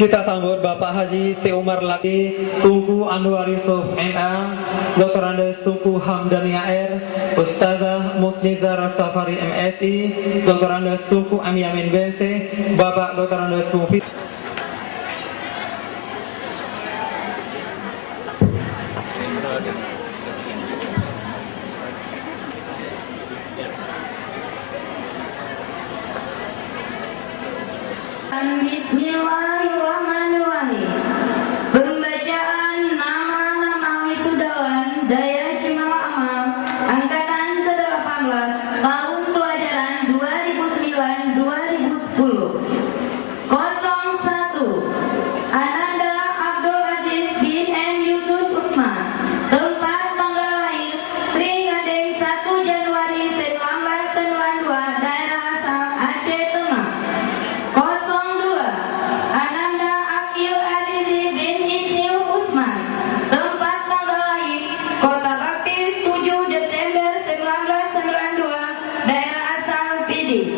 Kita sambut Bapak Haji T. Umar Laki, Tunku Anwar Yusuf MA, Dr. Andes Tunku Hamdania R, Ustazah Musnizar Safari MSI, Dr. Andes Tunku Amiamin BMC, Bapak Dr. Andes Tunku Bismillahirrahmanirrahim. Pembacaan nama-nama wisudawan Daerah Cimawa Amal Angkatan ke-18 tahun pelajaran 2009-2010. 01 Ananda Abdul Aziz bin M. Yusuf Usman. Tempat tanggal lahir Trihade 1 Januari 1992, daerah asal Aceh Tengah. 02 Ananda Akil Arizi bin Isiu Usman. Tempat tanggal lahir Kota Bakti 7 Desember 1992, daerah asal Pidi.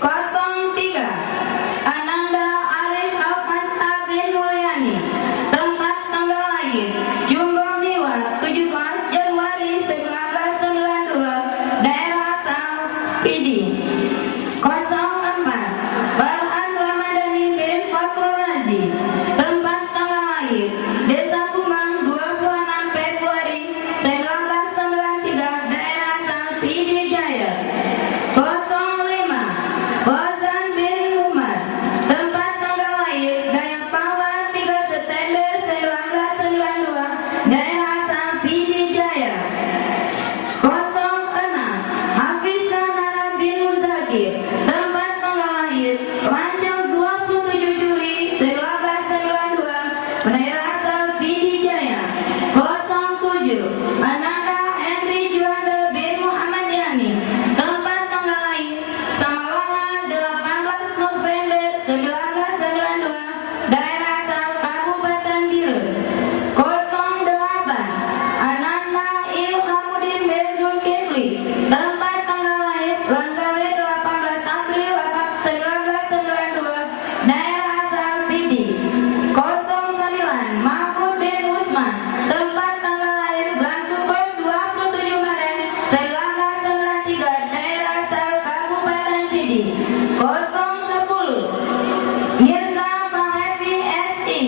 03 Ananda Arif Alfansa bin Mulyani. Tempat tanggal lahir Jumbang Niwa 17 Januari 1992, daerah asal Pidi. 04 Farhan Ramadhani bin Fakrul Razi. Tempat tanggal lahir Desa Kumang 26 Februari 1993, daerah asal Pidi Jaya. 05 Fauzan bin Umar. Tempat tanggal lahir Dayapawan 3 September 1992, daerah asal Pidi Jaya. 06 Hafizah Nara bin Muzakir. Tempat tanggal lahir Lancang 27 Juli 1992, daerah asal Pidi Jaya. 07 Ananda Henry Juanda bin Muhammad Yani. Tempat tanggal lahir Samalanga 18 November 1992, daerah asal Kabupaten Biren. 08 Ananda Ilhamuddin bin Zulkifli. Tempat tanggal lahir Langgawe 18 April 1992, daerah asal Pidi. 09 Mahfud bin Usman. Tempat tanggal lahir Blansukur 27 Maret 1993, daerah asal Kabupaten Pidi. 010 Mirza Mahevi SI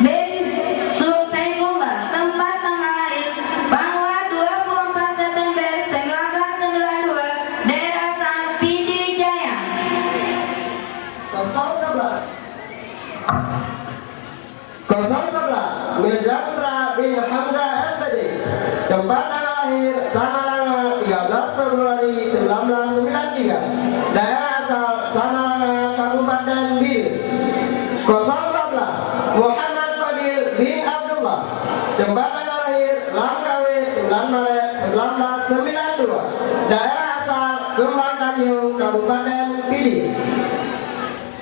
bin Saifullah. Tempat tanggal lahir Bangwa 24 September 1992, daerah asal Pidi Jaya. 011 Mirza Putra bin Hamzah SPD. Tempat tanggal lahir Samaranga 13 Februari 1993, daerah asal Samaranga, Kabupaten Bir. 012 Muhammad Fadil bin Abdullah. Tempat tanggal lahir Langkawi 9 Maret 1992, daerah asal Kembang Tanjung, Kabupaten Pidi.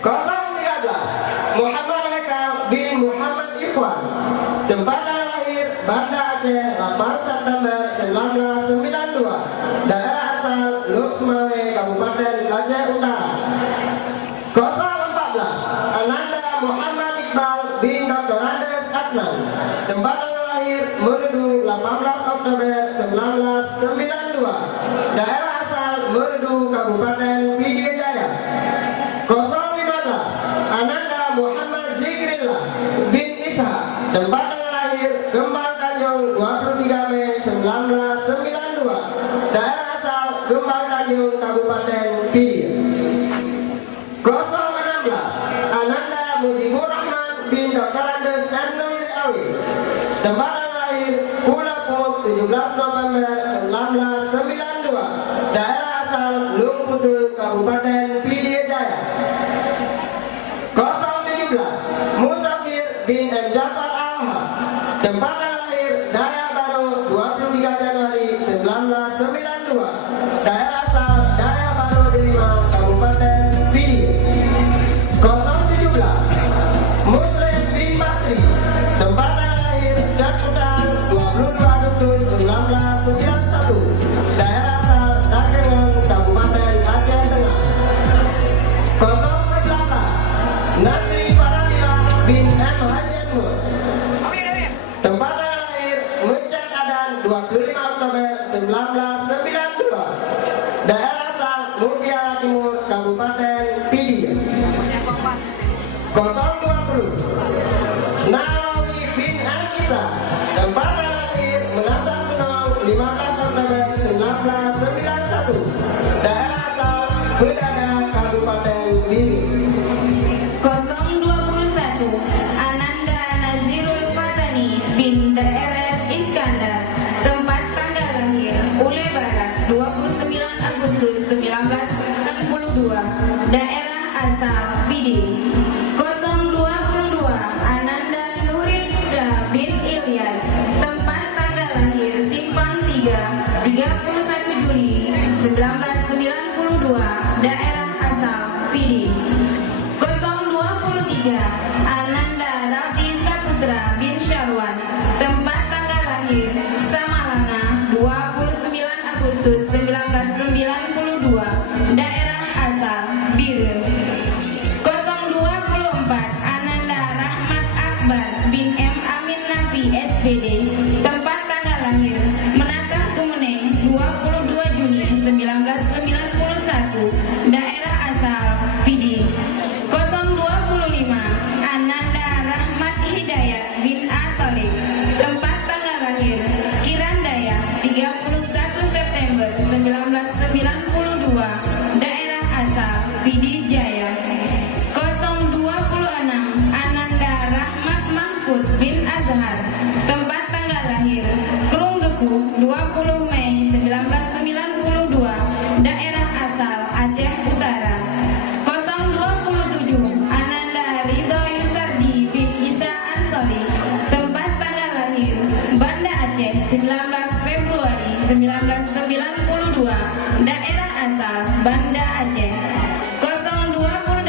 013 Muhammad Haikal bin Muhammad Ikhwan. Tempat tanggal lahir Banda Aceh 8 September 1992, daerah asal Luxmawe, Kabupaten Aceh Utara. 014 Ananda Muhammad Iqbal bin Dr. Andes Adnan. Tempat tanggal lahir Merdu 18 Oktober 1992, daerah asal Merdu, Kabupaten Pidi Jaya. 015 Ananda Muhammad Zikrillah bin Isa. Tempat tanggal lahir Kembang Tanjung 23 Mei 1992, daerah asal Kembang Tanjung, Kabupaten Pidi. 016 Ananda Mujibur Rahman bin Dr. Andes Nuri Awi. Tempat tanggal lahir Pulapuk 17 November 1992, daerah asal Lungputu, Kabupaten Pidi Jaya. 017 Musafir bin M. Jafar Alha. Tempat tanggal lahir Daya Baru 23 Januari 1992, daerah asal Daya Baru Delima, Kabupaten Pidi. 017 Muslim bin Basri. Tempat tanggal lahir Jakarta 22 Agustus 1991, daerah asal Dagengan, Kabupaten Aceh Tengah. bin M. Haji Nur. Tempat tanggal lahir Mencakadan 25 Oktober 1992. Daerah asal Mutiara Timur, Kabupaten Pidi. 020 Nawawi bin Anissa. Tempat tanggal lahir Menasar Kenong 15 Oktober 1991. Daerah asal Bedada, Kabupaten Pidi. 021 Ananda Nazirul Fatani bin Daerah Iskandar. Tempat tanggal lahir Ule Barat 29 Agustus 1962. Daerah asal Pidi. 022 Ananda Nurida bin Ilyas. Tempat tanggal lahir Simpang 3 31 Juli 1992. Daerah asal Pidi. 023 Ananda Rati Saputra bin Syarwan. Tempat tanggal lahir Samalanga 29 Agustus 1992. Daerah asal Biren. 024 Ananda Rahmat Akbar bin M. Amin Nafi SPD. Tempat tanggal lahir Menasah Kemeneng 22 Juni 1991. Daerah asal Pidi. 025 Ananda Rahmat Hidayat bin Atolib. Tempat tanggal lahir Kirandaya 31 September 1992. Daerah asal Pidi Jaya. 026 Ananda Rahmat Mahfud bin Azhar. Tempat tanggal lahir Krunggeku 20 Mei 1992. Daerah asal Aceh Utara. 027 Ananda Ridho Yusardi bin Isa Ansori. Tempat tanggal lahir Banda Aceh 19 Februari 1992. Daerah asal Banda Aceh. 028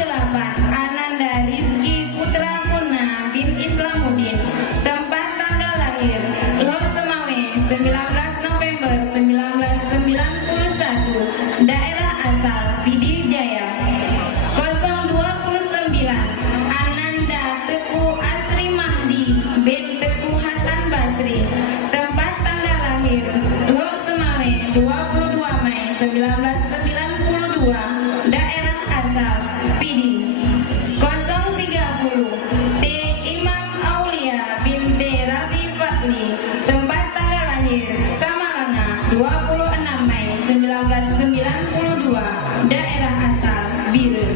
Ananda Rizki Putra Muna bin Islamuddin. Tempat tanggal lahir Lor Semawe 19 November 1991. Daerah asal Pidi Jaya. 029 Ananda Teku Asri Mahdi bin Teku Hasan Basri. Tempat tanggal lahir Lor Semawe 22 Mei 1992. Daerah asal Pidi. 030 T. Imam Aulia bin D. Rati Fatli. Tempat tanggal lahir Samalanga 26 Mei 1992. Daerah asal Biren.